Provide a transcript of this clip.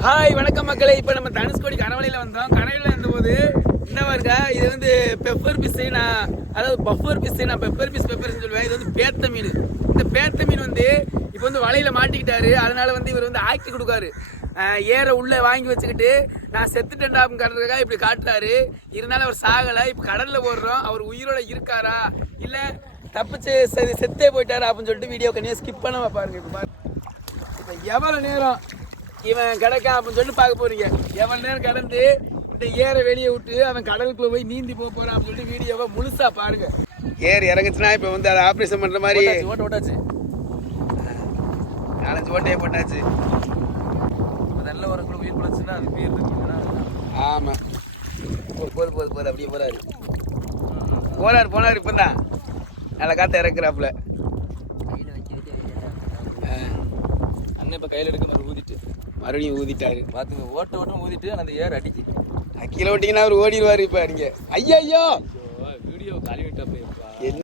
Hi வணக்கம் மக்களே. இப்போ நம்ம தனுஷ்கோடி கரவலையில் வந்தோம். கரவலையில் இருந்தபோது என்ன பாருங்க இது வந்து பெப்பர் பிஸ் நான் அதாவது பஃபர் பிஸ் நான் பெப்பர் பிஸ் பெப்பர்னு சொல்லுவேன் இது வந்து பேத்த மீன். இந்த பேத்த மீன் வந்து இப்போ வந்து வலையில் மாட்டிக்கிட்டாரு. அதனால வந்து இவர் வந்து ஆக்கி கொடுக்காரு. ஏற உள்ளே வாங்கி வச்சுக்கிட்டு நான் செத்துட்டேன்டாப்புங்கிறதுக்காக இப்படி காட்டுறாரு. இருந்தாலும் அவர் சாகலை. இப்போ கடலில் போடுறோம் அவர் உயிரோட இருக்காரா? இல்லை தப்பிச்சு செ- செத்தே போயிட்டாரா அப்படின்னு சொல்லிட்டு வீடியோ கண்ணியாக ஸ்கிப் பண்ணாம பாருங்க. இப்போ பாருங்க. இப்போ எவ்வளோ நேரம் இவன் கிடக்கா அப்படின்னு சொல்லிட்டு பார்க்க போறீங்க. எவ்வளோ நேரம் கடந்து இந்த ஏரை வெளியே விட்டு அவன் கடலுக்குள்ள போய் நீந்தி போக போறான் அப்படின்னு சொல்லிட்டு வீடியோவை முழுசா பாருங்க. ஏர் இறங்குச்சுன்னா இப்போ வந்து அதை ஆப்ரேஷன் பண்ற மாதிரி ஓட்ட ஓட்டாச்சு நாலஞ்சு ஓட்டையே போட்டாச்சு. நல்ல வரக்குள்ள உயிர் பிழைச்சுன்னா அது பேர் ஆமா. போது போது போது அப்படியே போறாரு. போறாரு போனாரு இப்பதான். நல்ல காத்த இறக்குறாப்புல. அண்ணன் இப்போ கையில் எடுக்க மாதிரி ஊதிட்டு. மறுபடியும் ஊதிட்டாரு. பார்த்துங்க ஓட்ட ஓட்டம் ஊதிட்டு அந்த ஏர் அடிச்சு கீழே விட்டீங்கன்னா அவர் ஓடிடுவாரு இப்ப நீங்க ஐயா ஐயோ வீடியோ கழுவிட்டா போயிருப்பா